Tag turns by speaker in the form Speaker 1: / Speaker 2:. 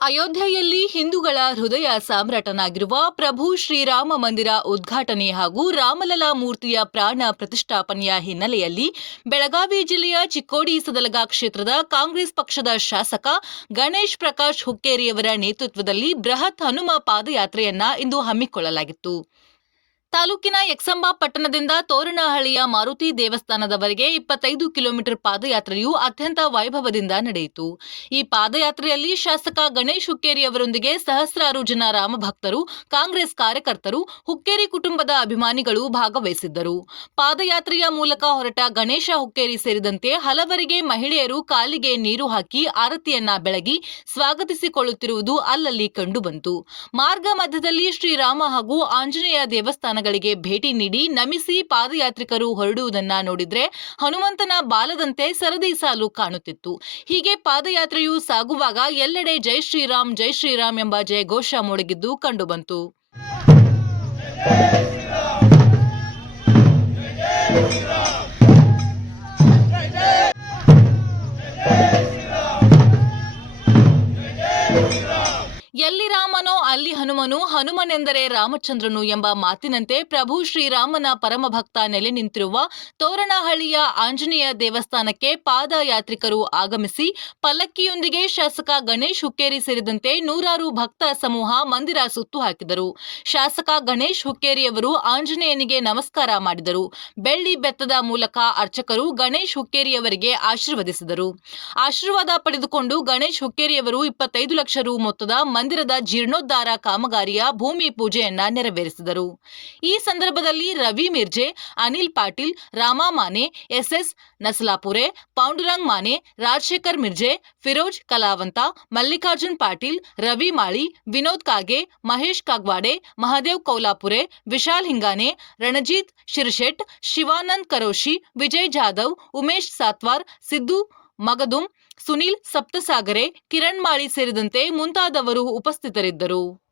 Speaker 1: ಅಯೋಧ್ಯೆಯಲ್ಲಿ ಹಿಂದೂಗಳ ಹೃದಯ ಸಾಮ್ರಾಟನಾಗಿರುವ ಪ್ರಭು ಶ್ರೀರಾಮ ಮಂದಿರ ಉದ್ಘಾಟನೆ ಹಾಗೂ ರಾಮಲಲಾ ಮೂರ್ತಿಯ ಪ್ರಾಣ ಪ್ರತಿಷ್ಠಾಪನೆಯ ಹಿನ್ನೆಲೆಯಲ್ಲಿ ಬೆಳಗಾವಿ ಜಿಲ್ಲೆಯ ಚಿಕ್ಕೋಡಿ ಸದಲಗಾ ಕ್ಷೇತ್ರದ ಕಾಂಗ್ರೆಸ್ ಪಕ್ಷದ ಶಾಸಕ ಗಣೇಶ್ ಪ್ರಕಾಶ್ ಹುಕ್ಕೇರಿಯವರ ನೇತೃತ್ವದಲ್ಲಿ ಬೃಹತ್ ಹನುಮ ಪಾದಯಾತ್ರೆಯನ್ನ ಇಂದು ಹಮ್ಮಿಕೊಳ್ಳಲಾಗಿತ್ತು. ತಾಲೂಕಿನ ಯಕ್ಸಂಬಾ ಪಟ್ಟಣದಿಂದ ತೋರಣಹಳ್ಳಿಯ ಮಾರುತಿ ದೇವಸ್ಥಾನದವರೆಗೆ ಇಪ್ಪತ್ತೈದು ಕಿಲೋಮೀಟರ್ ಪಾದಯಾತ್ರೆಯು ಅತ್ಯಂತ ವೈಭವದಿಂದ ನಡೆಯಿತು. ಈ ಪಾದಯಾತ್ರೆಯಲ್ಲಿ ಶಾಸಕ ಗಣೇಶ್ ಹುಕ್ಕೇರಿ ಅವರೊಂದಿಗೆ ಸಹಸ್ರಾರು ಜನ ರಾಮಭಕ್ತರು, ಕಾಂಗ್ರೆಸ್ ಕಾರ್ಯಕರ್ತರು, ಹುಕ್ಕೇರಿ ಕುಟುಂಬದ ಅಭಿಮಾನಿಗಳು ಭಾಗವಹಿಸಿದ್ದರು. ಪಾದಯಾತ್ರೆಯ ಮೂಲಕ ಹೊರಟ ಗಣೇಶ ಹುಕ್ಕೇರಿ ಸೇರಿದಂತೆ ಹಲವರಿಗೆ ಮಹಿಳೆಯರು ಕಾಲಿಗೆ ನೀರು ಹಾಕಿ ಆರತಿಯನ್ನ ಬೆಳಗಿ ಸ್ವಾಗತಿಸಿಕೊಳ್ಳುತ್ತಿರುವುದು ಅಲ್ಲಲ್ಲಿ ಕಂಡುಬಂತು. ಮಾರ್ಗ ಮಧ್ಯದಲ್ಲಿ ಶ್ರೀರಾಮ ಹಾಗೂ ಆಂಜನೇಯ ದೇವಸ್ಥಾನಗಳಿಗೆ ಭೇಟಿ ನೀಡಿ ನಮಿಸಿ ಪಾದಯಾತ್ರಿಕರು ಹೊರಡುವುದನ್ನ ನೋಡಿದ್ರೆ ಹನುಮಂತನ ಬಾಲದಂತೆ ಸರದಿ ಸಾಲು ಕಾಣುತ್ತಿತ್ತು. ಹೀಗೆ ಪಾದಯಾತ್ರೆಯು ಸಾಗುವಾಗ ಎಲ್ಲೆಡೆ ಜೈ ಶ್ರೀರಾಮ್ ಜೈ ಶ್ರೀರಾಮ್ ಎಂಬ ಜಯಘೋಷ ಮೊಳಗಿದ್ದು ಕಂಡುಬಂತು. ಎಲ್ಲಿ ರಾಮನೋ ಅಲ್ಲಿ ಹನುಮನು, ಹನುಮನೆಂದರೆ ರಾಮಚಂದ್ರನು ಎಂಬ ಮಾತಿನಂತೆ ಪ್ರಭು ಶ್ರೀರಾಮನ ಪರಮಭಕ್ತ ನೆಲೆ ನಿಂತಿರುವ ತೋರಣಹಳ್ಳಿಯ ಆಂಜನೇಯ ದೇವಸ್ಥಾನಕ್ಕೆ ಪಾದಯಾತ್ರಿಕರು ಆಗಮಿಸಿ, ಪಲ್ಲಕ್ಕಿಯೊಂದಿಗೆ ಶಾಸಕ ಗಣೇಶ್ ಹುಕ್ಕೇರಿ ಸೇರಿದಂತೆ ನೂರಾರು ಭಕ್ತ ಸಮೂಹ ಮಂದಿರ ಸುತ್ತು ಹಾಕಿದರು. ಶಾಸಕ ಗಣೇಶ್ ಹುಕ್ಕೇರಿಯವರು ಆಂಜನೇಯನಿಗೆ ನಮಸ್ಕಾರ ಮಾಡಿದರು. ಬೆಳ್ಳಿ ಬೆತ್ತದ ಮೂಲಕ ಅರ್ಚಕರು ಗಣೇಶ್ ಹುಕ್ಕೇರಿಯವರಿಗೆ ಆಶೀರ್ವದಿಸಿದರು. ಆಶೀರ್ವಾದ ಪಡೆದುಕೊಂಡು ಗಣೇಶ್ ಹುಕ್ಕೇರಿಯವರು ಇಪ್ಪತ್ತೈದು ಲಕ್ಷ ರು ಮೊತ್ತದ ಮಂದಿರದ ಜೀರ್ಣೋದ್ಧಾರ ಕಾಮಗಾರಿಯ ಭೂಮಿ ಪೂಜೆಯನ್ನ ನೆರವೇರಿಸಿದರು. ಈ ಸಂದರ್ಭದಲ್ಲಿ ರವಿ ಮಿರ್ಜೆ, ಅನಿಲ್ ಪಾಟೀಲ್, ರಾಮಾ ಮಾನೆ, ಎಸ್ಎಸ್ ನಸಲಾಪುರೆ, ಪೌಂಡುರಂಗ್ ಮಾನೆ, ರಾಜಶೇಖರ್ ಮಿರ್ಜೆ, ಫಿರೋಜ್ ಕಲಾವಂತ, ಮಲ್ಲಿಕಾರ್ಜುನ್ ಪಾಟೀಲ್, ರವಿ ಮಾಳಿ, ವಿನೋದ್ ಕಾಗೆ, ಮಹೇಶ್ ಕಾಗ್ವಾಡೆ, ಮಹದೇವ್ ಕೌಲಾಪುರೆ, ವಿಶಾಲ್ ಹಿಂಗಾನೆ, ರಣಜಿತ್ ಶಿರ್ಶೆಟ್, ಶಿವಾನಂದ್ ಕರೋಶಿ, ವಿಜಯ್ ಜಾಧವ್, ಉಮೇಶ್ ಸಾತ್ವಾರ್, ಸಿದ್ದು ಮಗದುಂ ಸುನಿಲ್ ಸಪ್ತಸಾಗರೆ ಕಿರಣ್ ಮಾಳಿ ಸೇರಿದಂತೆ ಮುಂತಾದವರು ಉಪಸ್ಥಿತರಿದ್ದರು.